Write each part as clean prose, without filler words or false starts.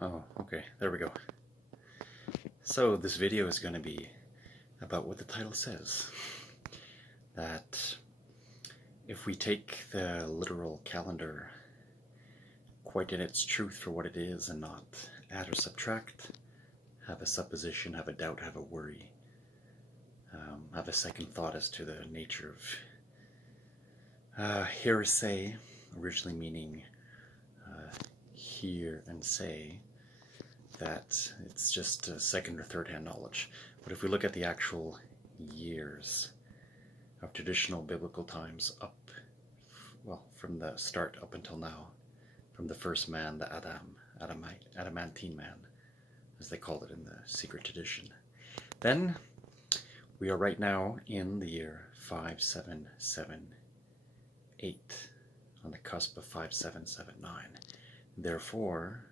Oh, okay, there we go. So this video is going to be about what the title says. That if we take the literal calendar quite in its truth for what it is and not add or subtract, have a supposition, have a doubt, have a worry, have a second thought as to the nature of hearsay, originally meaning hear and say, that it's just second or third hand knowledge. But if we look at the actual years of traditional biblical times from the start up until now, from the first man, the Adamantine man, as they called it in the secret tradition, then we are right now in the year 5778, on the cusp of 5779. Therefore,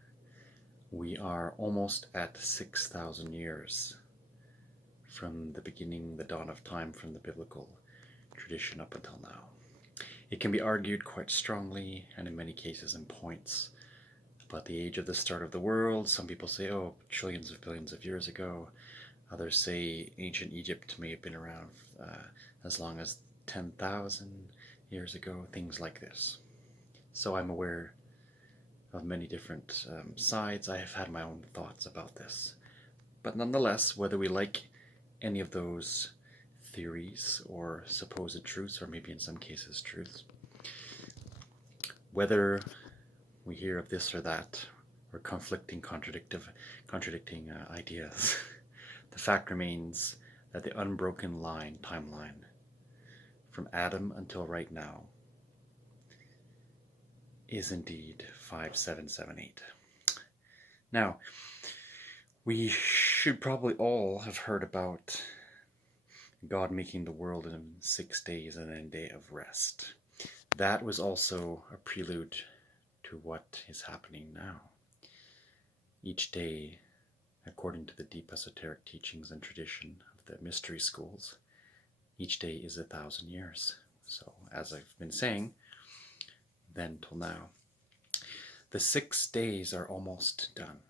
we are almost at 6,000 years from the beginning, the dawn of time, from the biblical tradition up until now. It can be argued quite strongly, and in many cases in points, about the age of the start of the world. Some people say, oh, trillions of billions of years ago. Others say ancient Egypt may have been around as long as 10,000 years ago, things like this. So I'm aware of many different sides. I have had my own thoughts about this. But nonetheless, whether we like any of those theories or supposed truths, or maybe in some cases truths, whether we hear of this or that, or contradicting ideas, the fact remains that the unbroken timeline, from Adam until right now, is indeed 5778. Now, we should probably all have heard about God making the world in 6 days and then a day of rest. That was also a prelude to what is happening now. Each day, according to the deep esoteric teachings and tradition of the mystery schools, each day is 1,000 years. So, as I've been saying, then till now, the 6 days are almost done.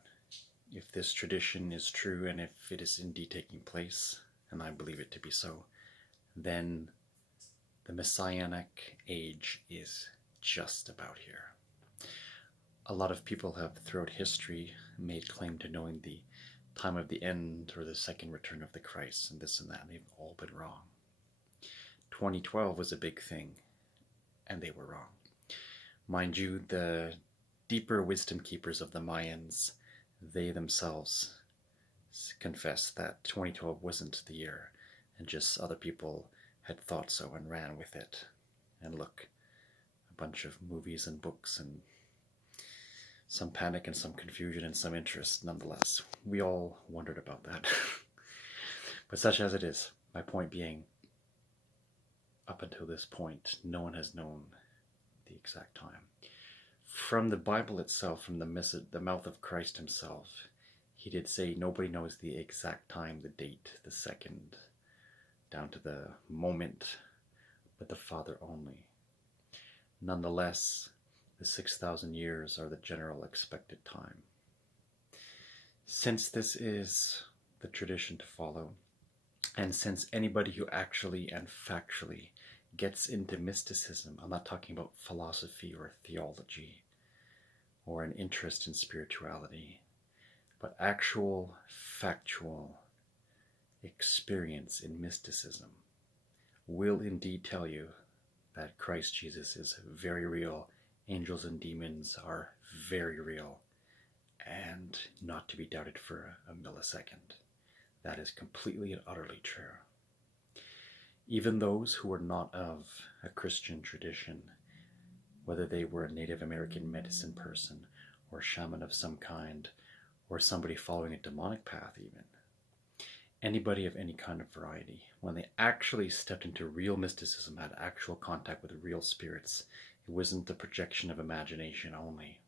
If this tradition is true, and if it is indeed taking place, and I believe it to be so, then the Messianic age is just about here. A lot of people have throughout history made claim to knowing the time of the end or the second return of the Christ and this and that, and they've all been wrong. 2012 was a big thing, and they were wrong. Mind you, the deeper wisdom keepers of the Mayans, they themselves confess that 2012 wasn't the year, and just other people had thought so and ran with it. And look, a bunch of movies and books and some panic and some confusion and some interest nonetheless. We all wondered about that. But such as it is, my point being, up until this point, no one has known the exact time. From the Bible itself, from the mouth of Christ himself, he did say nobody knows the exact time, the date, the second, down to the moment, but the Father only. Nonetheless, the 6,000 years are the general expected time. Since this is the tradition to follow, and since anybody who actually and factually gets into mysticism, I'm not talking about philosophy or theology or an interest in spirituality, but actual factual experience in mysticism, will indeed tell you that Christ Jesus is very real. Angels and demons are very real and not to be doubted for a millisecond. That is completely and utterly true. Even those who were not of a Christian tradition, whether they were a Native American medicine person or shaman of some kind, or somebody following a demonic path even, anybody of any kind of variety, when they actually stepped into real mysticism, had actual contact with real spirits, it wasn't the projection of imagination only.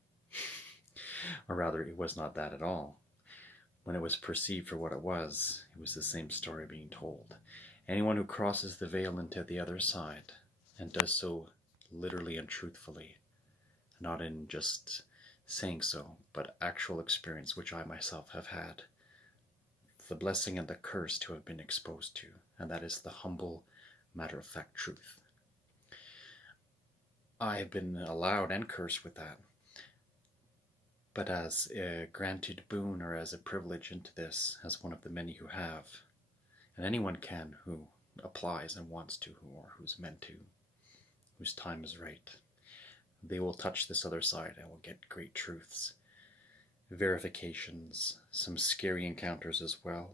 Or rather, it was not that at all. When it was perceived for what it was the same story being told. Anyone who crosses the veil into the other side, and does so literally and truthfully, not in just saying so, but actual experience which I myself have had, the blessing and the curse to have been exposed to, and that is the humble, matter-of-fact truth. I have been allowed and cursed with that, but as a granted boon or as a privilege into this, as one of the many who have, and anyone can who applies and wants to, or who's meant to, whose time is right, they will touch this other side and will get great truths, verifications, some scary encounters as well.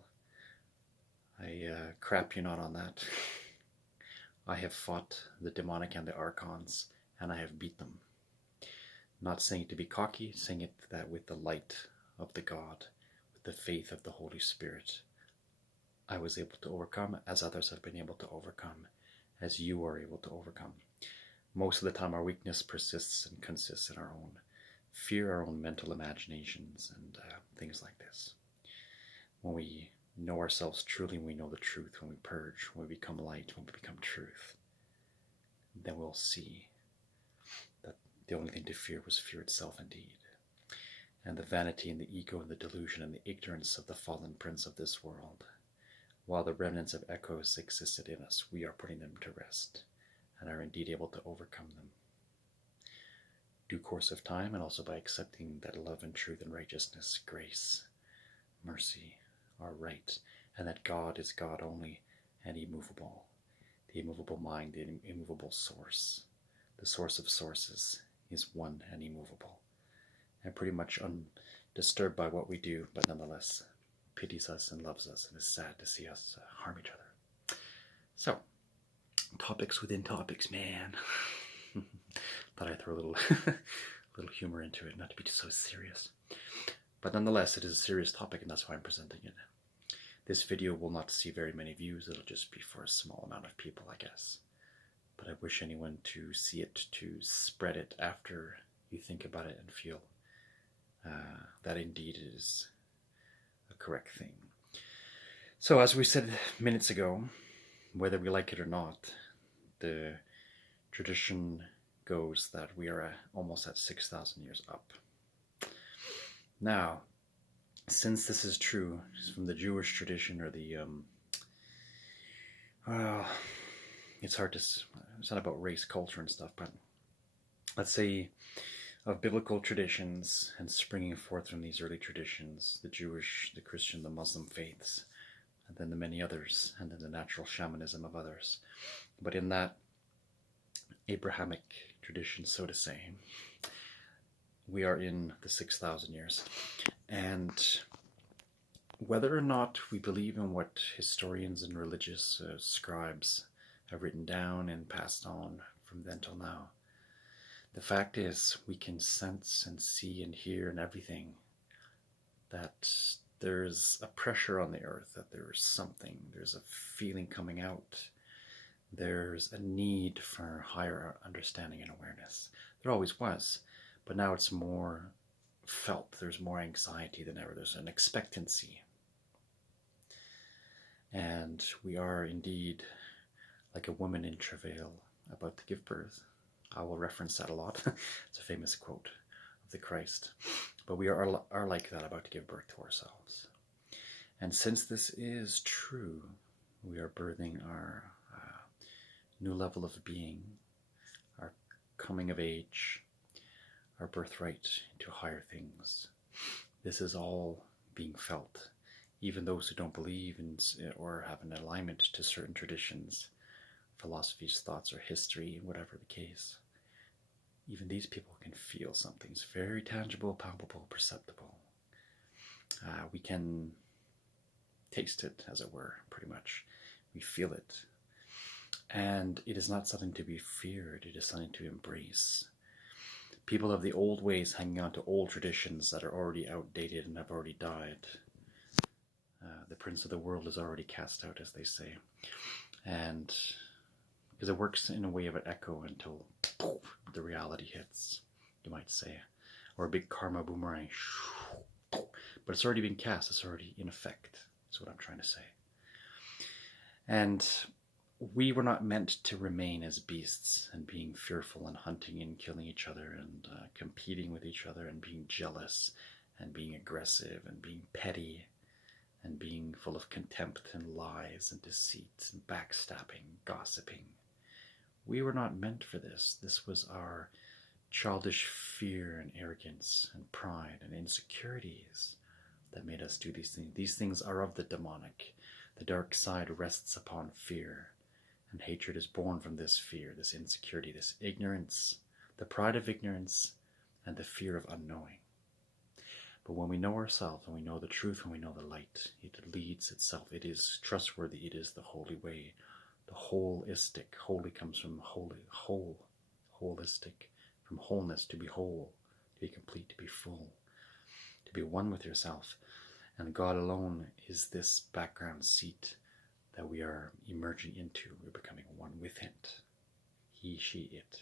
I crap you not on that. I have fought the demonic and the archons, and I have beat them. Not saying it to be cocky, saying it that with the light of the God, with the faith of the Holy Spirit, I was able to overcome, as others have been able to overcome, as you are able to overcome. Most of the time our weakness persists and consists in our own fear, our own mental imaginations, and things like this. When we know ourselves truly, we know the truth, when we purge, when we become light, when we become truth, then we'll see that the only thing to fear was fear itself indeed. And the vanity and the ego and the delusion and the ignorance of the fallen prince of this world, while the remnants of echoes existed in us, we are putting them to rest and are indeed able to overcome them. Due course of time, and also by accepting that love and truth and righteousness, grace, mercy are right, and that God is God only and immovable. The immovable mind, the immovable source, the source of sources, is one and immovable, and pretty much undisturbed by what we do, but nonetheless pities us and loves us and is sad to see us harm each other. So, topics within topics, man. Thought I'd throw a little, little humor into it, not to be so serious. But nonetheless, it is a serious topic, and that's why I'm presenting it. This video will not see very many views. It'll just be for a small amount of people, I guess. But I wish anyone to see it, to spread it after you think about it and feel that indeed it is a correct thing. So as we said minutes ago, whether we like it or not, the tradition goes that we are almost at 6,000 years up. Now, since this is true from the Jewish tradition or the, well, it's hard to, it's not about race, culture and stuff, but let's say of biblical traditions and springing forth from these early traditions, the Jewish, the Christian, the Muslim faiths, and then the many others, and then the natural shamanism of others. But in that Abrahamic tradition, so to say, we are in the 6,000 years. And whether or not we believe in what historians and religious scribes have written down and passed on from then till now, the fact is we can sense and see and hear and everything that there's a pressure on the earth, that there's something, there's a feeling coming out, there's a need for higher understanding and awareness. There always was, but now it's more felt. There's more anxiety than ever. There's an expectancy. And we are indeed like a woman in travail about to give birth. I will reference that a lot. It's a famous quote of the Christ. But we are like that, about to give birth to ourselves. And since this is true, we are birthing our new level of being, our coming of age, our birthright into higher things. This is all being felt. Even those who don't believe in or have an alignment to certain traditions, philosophies, thoughts, or history, whatever the case, even these people can feel something. It's very tangible, palpable, perceptible. We can taste it, as it were, pretty much. We feel it. And it is not something to be feared, it is something to embrace. People of the old ways hanging on to old traditions that are already outdated and have already died. The prince of the world is already cast out, as they say. And because it works in a way of an echo until poof, the reality hits, you might say. Or a big karma boomerang. But it's already been cast, it's already in effect, is what I'm trying to say. And we were not meant to remain as beasts and being fearful and hunting and killing each other and competing with each other and being jealous and being aggressive and being petty and being full of contempt and lies and deceit and backstabbing, gossiping. We were not meant for this. This was our childish fear and arrogance and pride and insecurities that made us do these things. These things are of the demonic. The dark side rests upon fear, and hatred is born from this fear, this insecurity, this ignorance, the pride of ignorance, and the fear of unknowing. But when we know ourselves, and we know the truth, and we know the light, it leads itself. It is trustworthy. It is the holy way. The holistic. Holy comes from holy, whole, holistic, from wholeness, to be whole, to be complete, to be full, to be one with yourself. And God alone is this background seat that we are emerging into. We're becoming one with it. He, she, it.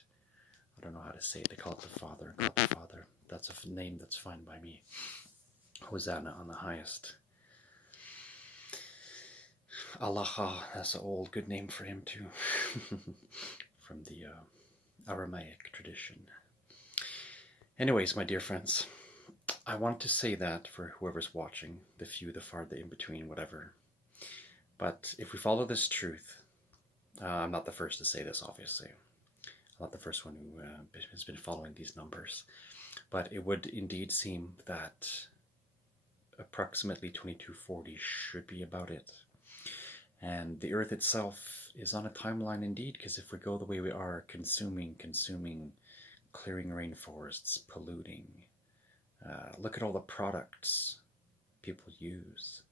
I don't know how to say it. They call it the Father. God the Father. That's a name that's fine by me. Hosanna on the highest. Allah, that's an old good name for him too. From the Aramaic tradition. Anyways, my dear friends, I want to say that for whoever's watching, the few, the far, the in-between, whatever. But if we follow this truth, I'm not the first to say this, obviously. I'm not the first one who has been following these numbers. But it would indeed seem that approximately 2240 should be about it. And the earth itself is on a timeline indeed, because if we go the way we are, consuming, clearing rainforests, polluting, look at all the products people use.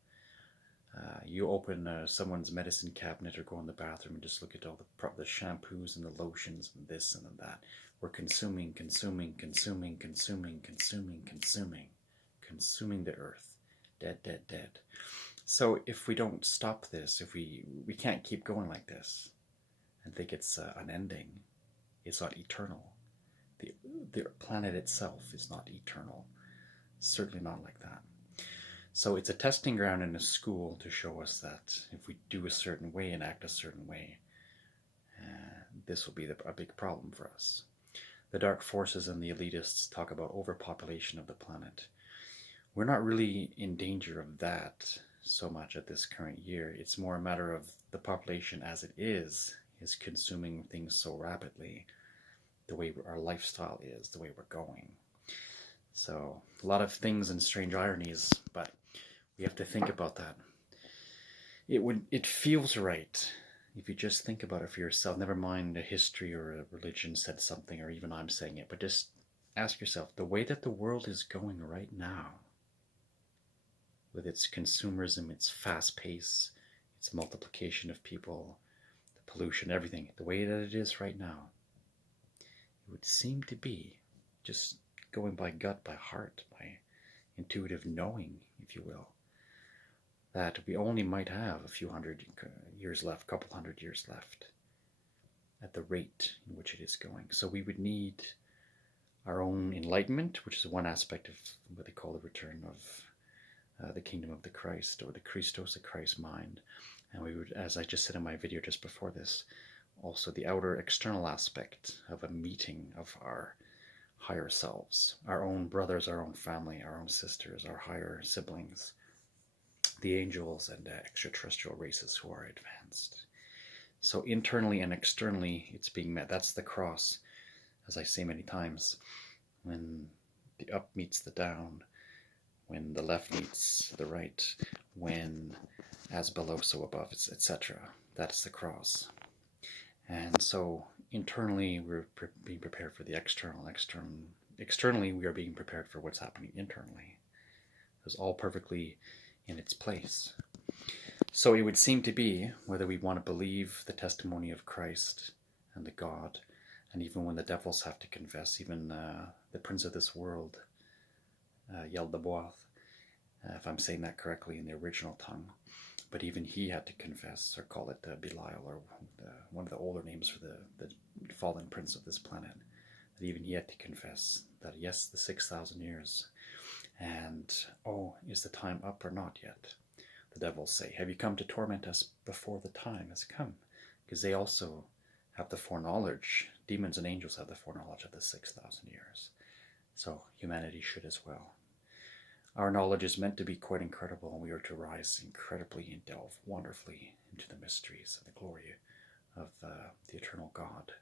You open someone's medicine cabinet or go in the bathroom and just look at all the shampoos and the lotions and this and that. We're consuming the earth. Dead. So if we don't stop this, if we can't keep going like this and think it's unending, it's not eternal. The planet itself is not eternal. Certainly not like that. So it's a testing ground in a school to show us that if we do a certain way and act a certain way, this will be a big problem for us. The dark forces and the elitists talk about overpopulation of the planet. We're not really in danger of that so much at this current year. It's more a matter of the population as it is consuming things so rapidly, the way our lifestyle is, the way we're going. So a lot of things and strange ironies, but we have to think about that. It feels right if you just think about it for yourself. Never mind a history or a religion said something, or even I'm saying it, but just ask yourself, the way that the world is going right now, with its consumerism, its fast pace, its multiplication of people, the pollution, everything, the way that it is right now, it would seem to be, just going by gut, by heart, by intuitive knowing, if you will, that we only might have a few hundred years left, couple hundred years left, at the rate in which it is going. So we would need our own enlightenment, which is one aspect of what they call the return of the kingdom of the Christ, or the Christos, the Christ mind. And we would, as I just said in my video just before this, also the outer external aspect of a meeting of our higher selves, our own brothers, our own family, our own sisters, our higher siblings, the angels and extraterrestrial races who are advanced. So internally and externally it's being met. That's the cross, as I say many times, when the up meets the down, when the left meets the right, when as below so above, etc. That's the cross. And so internally we're being prepared for the external. Externally we are being prepared for what's happening internally. It's all perfectly in its place. So it would seem to be, whether we want to believe the testimony of Christ and the God, and even when the devils have to confess, even the prince of this world, Yaldabaoth, if I'm saying that correctly in the original tongue, but even he had to confess, or call it Belial, or one of the older names for the fallen prince of this planet, that even he had to confess that yes, the 6,000 years, and oh, is the time up or not yet? The devils say, have you come to torment us before the time has come? because they also have the foreknowledge. Demons and angels have the foreknowledge of the 6,000 years. So humanity should as well. Our knowledge is meant to be quite incredible, and we are to rise incredibly and delve wonderfully into the mysteries and the glory of the eternal God,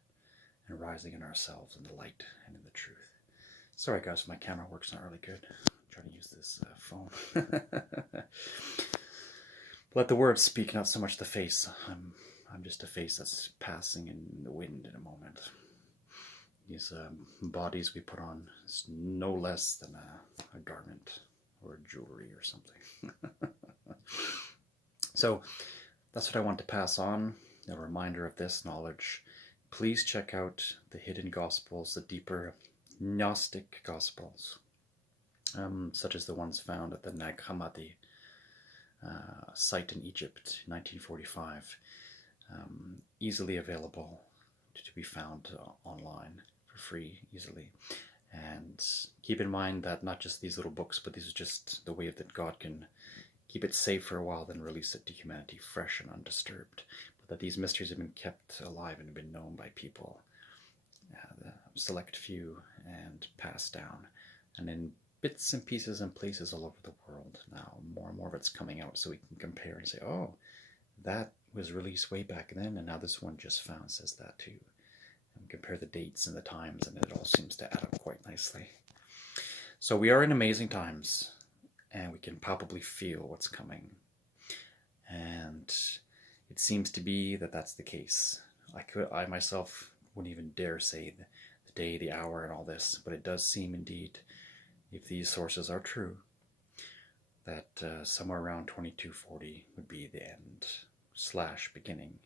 and rising in ourselves in the light and in the truth. Sorry guys, my camera work's not really good. I'm trying to use this phone. Let the words speak, not so much the face. I'm just a face that's passing in the wind in a moment. These bodies we put on is no less than a garment or jewelry or something. So that's what I want to pass on, a reminder of this knowledge. Please check out the hidden Gospels, the deeper Gnostic Gospels, such as the ones found at the Nag Hammadi site in Egypt in 1945. Easily available to be found online for free, easily. And keep in mind that not just these little books, but these are just the way that God can keep it safe for a while, then release it to humanity fresh and undisturbed. But that these mysteries have been kept alive and been known by people, the select few, and passed down. And in bits and pieces and places all over the world now, more and more of it's coming out, so we can compare and say, oh, that was released way back then, and now this one just found says that too. And compare the dates and the times, and it all seems to add up quite nicely. So we are in amazing times, and we can palpably feel what's coming. And it seems to be that that's the case. I myself wouldn't even dare say the day, the hour, and all this, but it does seem indeed, if these sources are true, that somewhere around 2240 would be the end / beginning,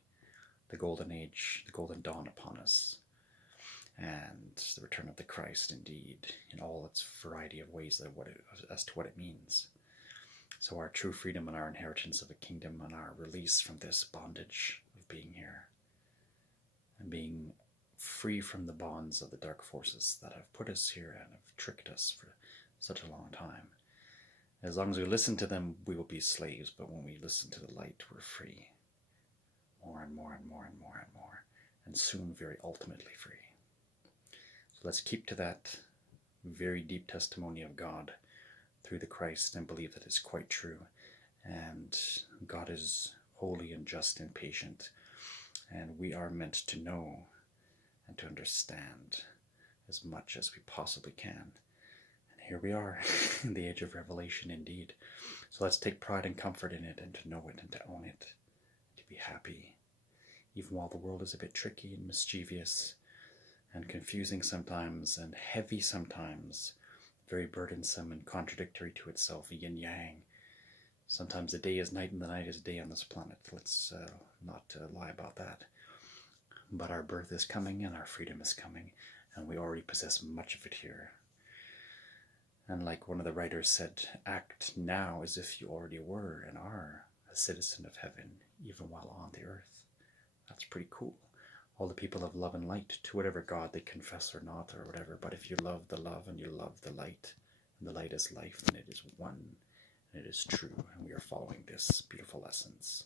the golden age, the golden dawn upon us, and the return of the Christ indeed, in all its variety of ways as to what it means. So our true freedom and our inheritance of a kingdom and our release from this bondage of being here and being free from the bonds of the dark forces that have put us here and have tricked us for such a long time. As long as we listen to them, we will be slaves, but when we listen to the light, we're free. More and more and more and more and more, and soon very ultimately free. So let's keep to that very deep testimony of God through the Christ and believe that it's quite true. And God is holy and just and patient, and we are meant to know and to understand as much as we possibly can. Here we are, in the age of revelation indeed. So let's take pride and comfort in it, and to know it and to own it, to be happy. Even while the world is a bit tricky and mischievous and confusing sometimes and heavy sometimes, very burdensome and contradictory to itself, yin-yang. Sometimes the day is night and the night is day on this planet. Let's not lie about that. But our birth is coming and our freedom is coming, and we already possess much of it here. And like one of the writers said, act now as if you already were and are a citizen of heaven, even while on the earth. That's pretty cool. All the people of love and light, to whatever God they confess or not, or whatever. But if you love the love and you love the light, and the light is life, then it is one, and it is true, and we are following this beautiful essence.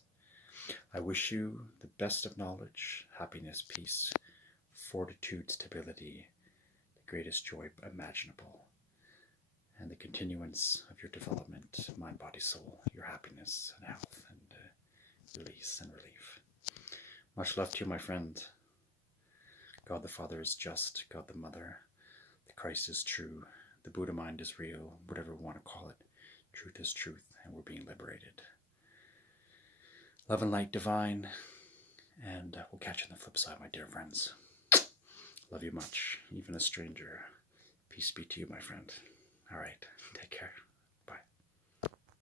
I wish you the best of knowledge, happiness, peace, fortitude, stability, the greatest joy imaginable, and the continuance of your development, mind, body, soul, your happiness and health, and release and relief. Much love to you, my friend. God the Father is just, God the Mother, the Christ is true, the Buddha mind is real, whatever we want to call it. Truth is truth, and we're being liberated. Love and light divine, and we'll catch you on the flip side, my dear friends. Love you much, even a stranger. Peace be to you, my friend. All right, take care.